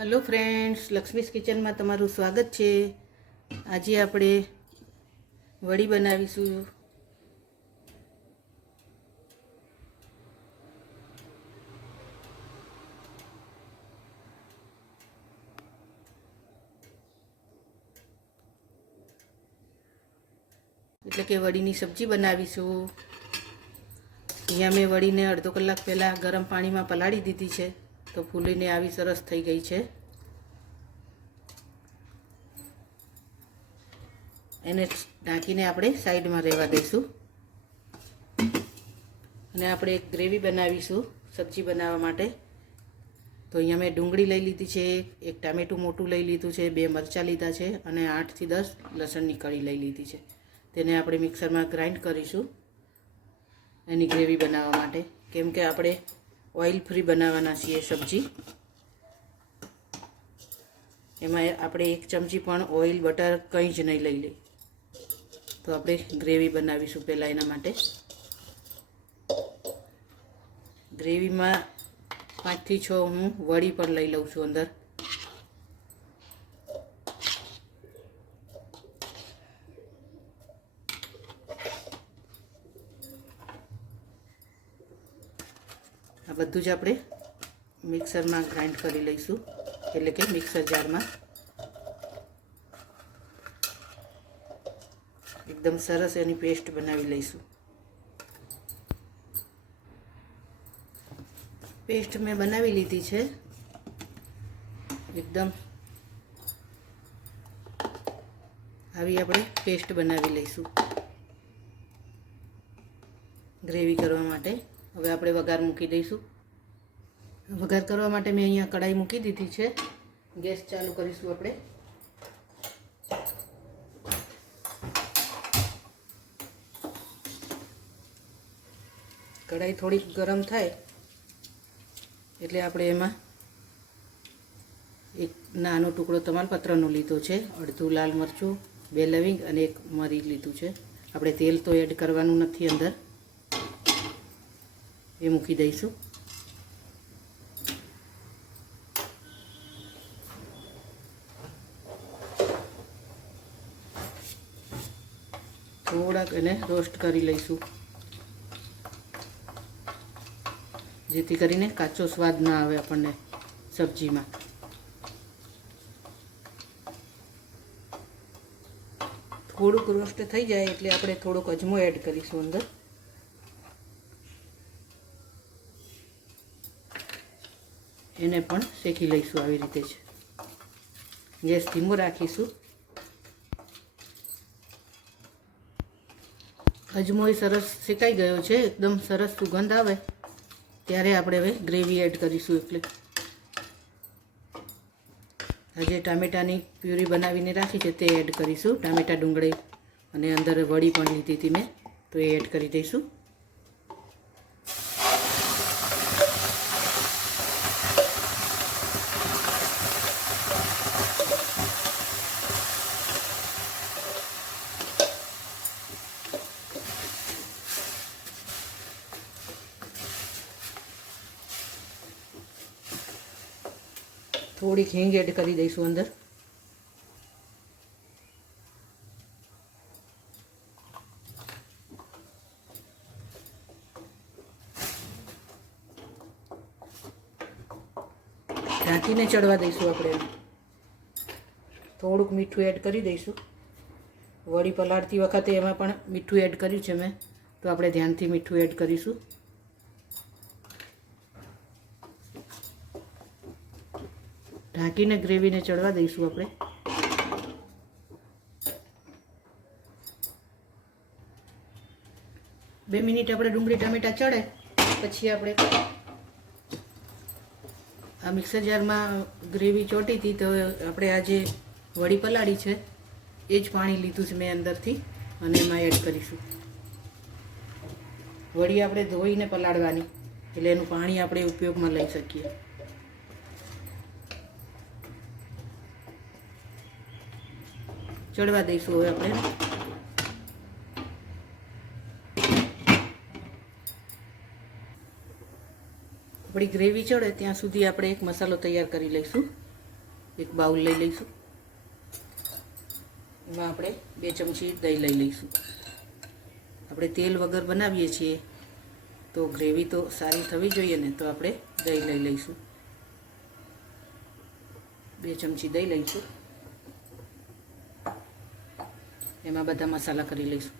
Hello friends, Lakshmi's kitchen में तमारू स्वागत है। आज આપણે વડી બનાવીશું। એટલે કે વડીની સબ્જી બનાવીશું। અહીંયા મેં વડીને અડધો કલાક પહેલાં ગરમ પાણીમાં પલાળી દીધી છે, તો ફૂલીને આવી સરસ થઈ ગઈ છે। એને ઢાંકીને આપણે સાઈડમાં રહેવા દઈશું અને આપણે એક ગ્રેવી બનાવીશું સબ્જી બનાવવા માટે। તો અહીંયા મેં ડુંગળી લઈ લીધી છે, એક ટામેટું મોટું લઈ લીધું છે, 2 મરચાં લીધા છે અને 8 થી 10 લસણની કળી લઈ લીધી છે। તેને આપણે મિક્સરમાં ગ્રાઇન્ડ કરીશું એની ગ્રેવી બનાવવા માટે, કેમ કે આપણે ઓઇલ ફ્રી બનાવવાના છીએ સબ્જી। એમાં આપણે 1 ચમચી પણ ઓઇલ બટર કંઈ જ નહીં લઈ લઈએ। તો આપણે ગ્રેવી બનાવીશું પહેલાં એના માટે। ગ્રેવીમાં 5 થી 6 હું વડી પણ લઈ લઉં છું અંદર। આ બધું જ આપણે મિક્સરમાં ગ્રાઇન્ડ કરી લઈશું, એટલે કે મિક્સર જારમાં एकदम सरस एनी पेस्ट बनावी लईशुं। पेस्ट में बनावी लीधी छे, एकदम आवी आपणे पेस्ट बनावी लईशुं ग्रेवी करवा माटे। हवे आपणे वघार मूकी दईशुं। वघार करवा माटे मैं अहींया कढ़ाई मूकी दीधी छे। गैस चालू करीशुं आपणे। कढ़ाई थोड़ी गरम थाय एटले आपणे एमां एक नानो टुकड़ो तमालपत्रनो लीधो छे, अडधुं लाल मरचुं, 2 लविंग अने 1 मरी लीधुं छे। आपणे तेल तो एड करवानुं नथी अंदर, ए मूकी दईशुं। थोड़ाक एने रोस्ट करी लईशुं, जेथी करीने काचो स्वाद ना आवे आपणने सब्जीमां। थोड़ुंक रोस्ट थई जाय एटले आपणे थोड़ोक अजमो एड करीशुं अंदर। एने पण शेकी लईशुं आवी रीते ज। गैस धीमो राखीशुं। अजमो सरस शेकाई गयो छे, एकदम सरस सुगंध आवे त्यारे आपणे हवे ग्रेवी एड करीशुं। એટલે આજે ટામેટાની પ્યુરી બનાવીને રાખી છે તે એડ કરીશું। ટામેટા, ડુંગળી અને અંદર વડી પણ લીધી હતી મેં, તો એ એડ કરી દઈશું। थोड़ी हींग एड करी दईशुं अंदर। ढांकीने चढ़वा दईशुं आपणे। थोड़ुंक मीठुं एड करी दईशुं। वड़ी पलाळती वखते एमां पण मीठुं एड कर्युं छे मैं, तो आपणे ध्यानथी मीठुं एड करीशुं। ढांकीने ग्रेवी ने चढ़वा दईशुं आपणे। 2 मिनिट आपणे डुंगળી टमेटा चढ़े पछी आपणे आ मिक्सर जार में ग्रेवी चोटी थी, तो आपणे आ जे वड़ी पलाળી छे ए ज पाणी लीधुं छे मैं अंदरथी अने एमां एड करीशुं। वड़ी आपणे धोईने पलाळवानी એટલે એનું પાણી આપણે ઉપયોગમાં લઈ શકીએ। ચડવા દઈશું હવે આપણે। આપણી ગ્રેવી ચડે ત્યાં સુધી આપણે એક મસાલો તૈયાર કરી લઈશું। એક બાઉલ લઈ લઈશું. એમાં આપણે 2 ચમચી દહીં લઈ લઈશું. આપણે તેલ વગર બનાવીએ છીએ તો ગ્રેવી તો સારી થવી જોઈએ ને, તો આપણે દહીં લઈ લઈશું. 2 ચમચી દહીં લઈશું. એમાં બધા મસાલા કરી લઈશું.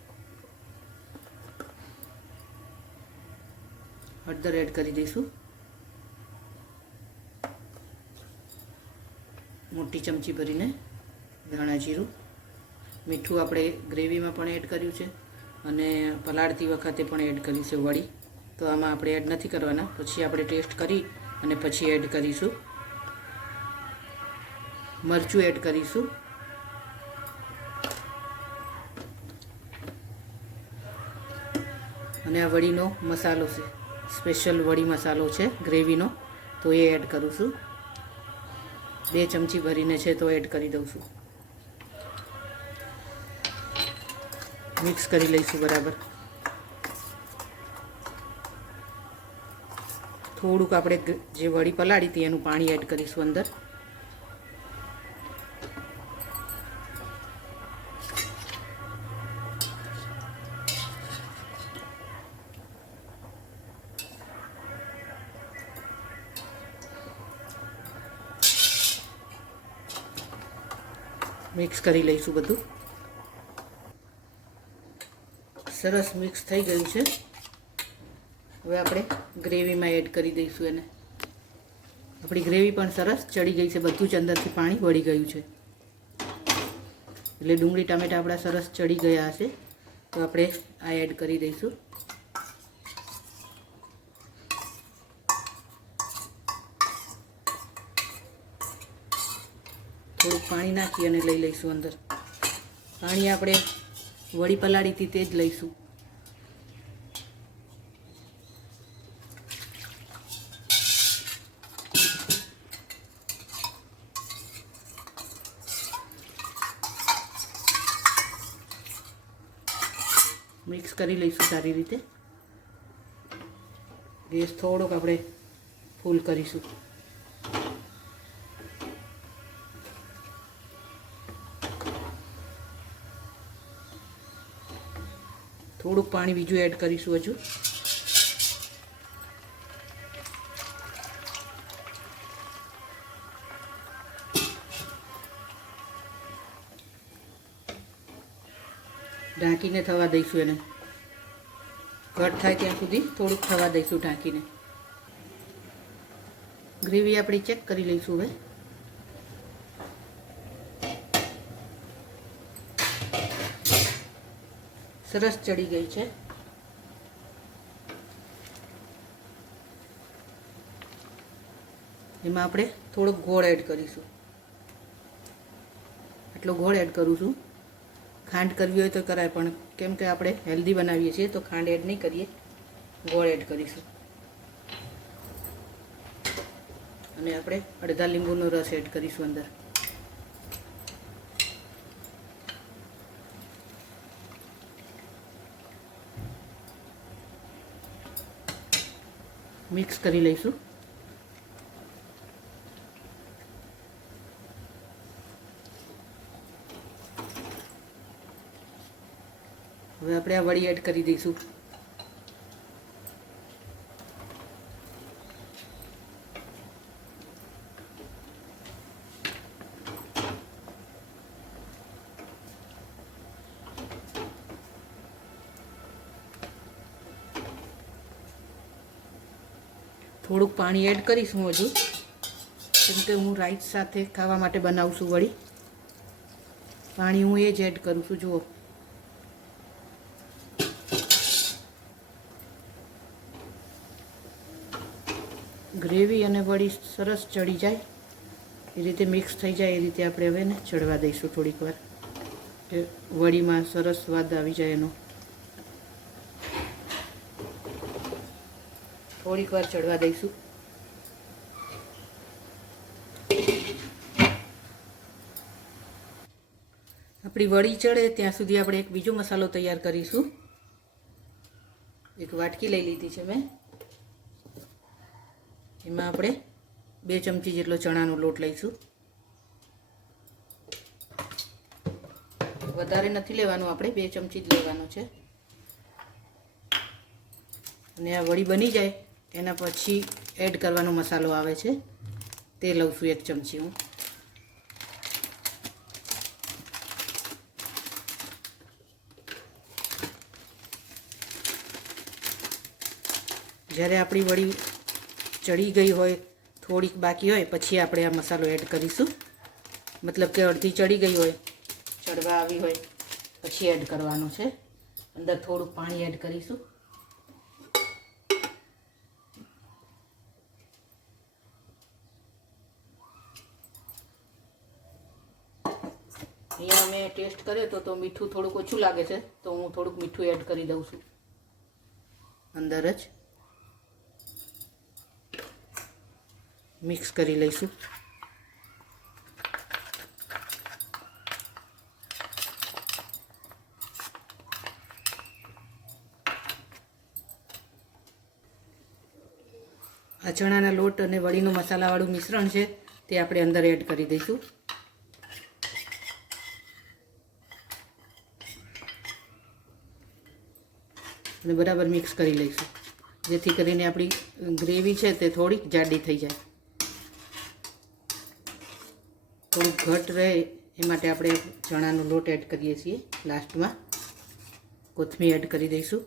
હળદર એડ કરી દઈશું. મોટી ચમચી ભરીને ધાણા જીરું. મીઠું આપણે ગ્રેવીમાં પણ એડ કર્યું છે અને પલાળતી વખતે પણ એડ કર્યું છે વળી, તો આમાં આપણે એડ નથી કરવાના. પછી આપણે ટેસ્ટ કરી અને પછી એડ કરીશું. મરચું એડ કરીશું. અને આ વડીનો મસાલો છે, સ્પેશિયલ વડી મસાલો છે ગ્રેવીનો, તો એ એડ કરું છું. 2 ચમચી ભરીને છે તો એડ કરી દઉં છું. મિક્સ કરી લઈશું બરાબર. થોડુંક આપણે જે વડી પલાળી હતી એનું પાણી એડ કરીશું અંદર. મિક્સ કરી લઈશું બધું. સરસ મિક્સ થઈ ગયું છે. હવે આપણે ગ્રેવીમાં એડ કરી દઈશું એને. આપણી ગ્રેવી પણ સરસ ચડી ગઈ છે, બધું જ અંદરથી પાણી વળી ગયું છે. એટલે ડુંગળી ટામેટાં આપણા સરસ ચડી ગયા હશે, તો આપણે આ એડ કરી દઈશું. થોડુંક પાણી નાખી અને લઈ લઈશું અંદર. પાણી આપણે વડી પલાળી હતી તે જ લઈશું. મિક્સ કરી લઈશું સારી રીતે. ગેસ થોડોક આપણે ફૂલ કરીશું. થોડુંક પાણી બીજું એડ કરીશું હજુ. ઢાંકીને થવા દઈશું એને. ઘટ થાય ત્યાં સુધી થોડુંક થવા દઈશું ઢાંકીને. ગ્રેવી આપણી ચેક કરી લઈશું હવે. સરસ ચડી ગઈ છે. એમાં આપણે થોડોક ગોળ એડ કરીશું. આટલો ગોળ એડ કરું છું. ખાંડ કરવી હોય તો કરાય, પણ કેમ કે આપણે હેલ્ધી બનાવીએ છીએ તો ખાંડ એડ નહીં કરીએ, ગોળ એડ કરીશું. અને આપણે અડધા લીંબુનો રસ એડ કરીશું અંદર. મિક્સ કરી લઈશું. હવે આપણે આ વડી એડ કરી દઈશું. થોડુંક પાણી એડ કરીશું હજુ, કેમ કે હું રાઈસ સાથે ખાવા માટે બનાવું છું વળી. પાણી હું એ જ એડ કરું છું. જુઓ, ગ્રેવી અને વડી સરસ ચડી જાય એ રીતે મિક્સ થઈ જાય એ રીતે આપણે હવે એને ચડવા દઈશું થોડીક વાર, કે વડીમાં સરસ સ્વાદ આવી જાય એનો. થોડીક વાર ચડવા દઈશું. આપણી વડી ચડે ત્યાં સુધી આપણે એક બીજો મસાલો તૈયાર કરીશું. એક વાટકી લઈ લીધી છે મેં. એમાં આપણે 2 ચમચી જેટલો ચણાનો લોટ લઈશું. વધારે નથી લેવાનું, આપણે 2 ચમચી જ લેવાનું છે. અને આ વડી બની જાય એના પછી એડ કરવાનો મસાલો આવે છે, તે લઉં છું 1 ચમચી હું. જ્યારે આપણી વડી ચડી ગઈ હોય, થોડીક બાકી હોય, પછી આપણે આ મસાલો એડ કરીશું. મતલબ કે અડધી ચડી ગઈ હોય, ચડવા આવી હોય, પછી એડ કરવાનું છે. અંદર થોડુંક પાણી એડ કરીશું. અહીંયા મેં ટેસ્ટ કર્યો તો મીઠું થોડુંક ઓછું લાગે છે, તો હું થોડુંક મીઠું એડ કરી દઉં છું અંદર જ. મિક્સ કરી લઈશું. આ ચણાના લોટ અને વડીનું મસાલાવાળું મિશ્રણ છે તે આપણે અંદર એડ કરી દઈશું. અને બરાબર મિક્સ કરી લઈશું, જેથી કરીને આપણી ગ્રેવી છે તે થોડીક જાડી થઈ જાય. થોડુંક ઘટ રહે એ માટે આપણે ચણાનો લોટ એડ કરીએ છીએ લાસ્ટમાં. કોથમીર એડ કરી દઈશું.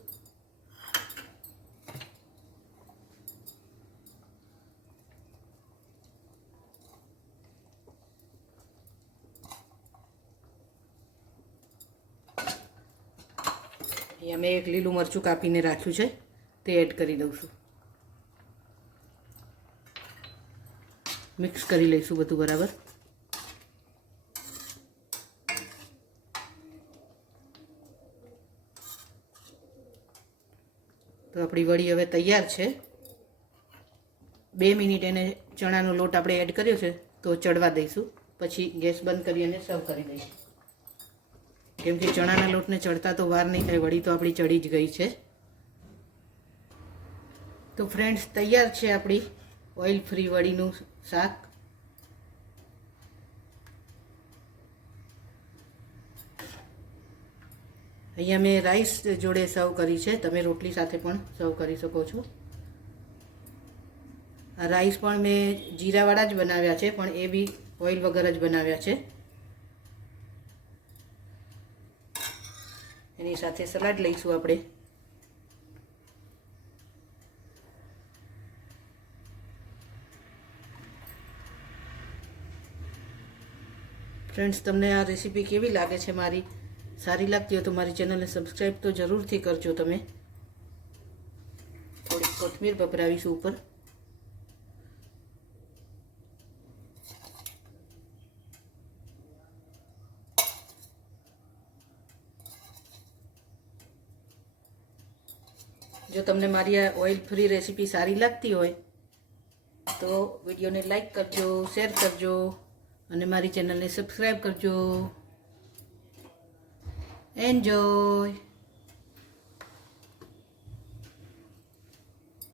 અહીંયા મેં એક લીલું મરચું કાપીને રાખ્યું છે, તે એડ કરી દઉં છું. મિક્સ કરી લઈશું બધું બરાબર. તો આપણી વડી હવે તૈયાર છે. 2 મિનિટ એને ચણાનો લોટ આપણે એડ કર્યો છે તો ચડવા દઈશું, પછી ગેસ બંધ કરી અને સર્વ કરી દઈશું. કેમ કે ચણાના લોટને ચડતા તો વાર નહીં થાય, વડી તો આપણી ચડી જ ગઈ છે. તો ફ્રેન્ડ્સ, તૈયાર છે આપણી ઓઇલ ફ્રી વડીનું શાક. અહીંયા મેં રાઈસ જોડે સર્વ કરી છે, તમે રોટલી સાથે પણ સર્વ કરી શકો છો. આ રાઈસ પણ મેં જીરાવાળા જ બનાવ્યા છે, પણ એ બી ઓઇલ વગર જ બનાવ્યા છે. એની સાથે સલાડ લઈશું આપણે. ફ્રેન્ડ્સ, તમને આ રેસીપી કેવી લાગે છે મારી? સારી લાગતી હોય તો મારી ચેનલને સબસ્ક્રાઈબ તો જરૂરથી કરજો તમે. થોડીક કોથમીર ભભરાવીશું ઉપર. જો તમને મારી આ ઓઇલ ફ્રી રેસીપી સારી લાગતી હોય તો વિડીયોને લાઈક કરજો, શેર કરજો અને મારી ચેનલને સબસ્ક્રાઈબ કરજો. એન્જોય.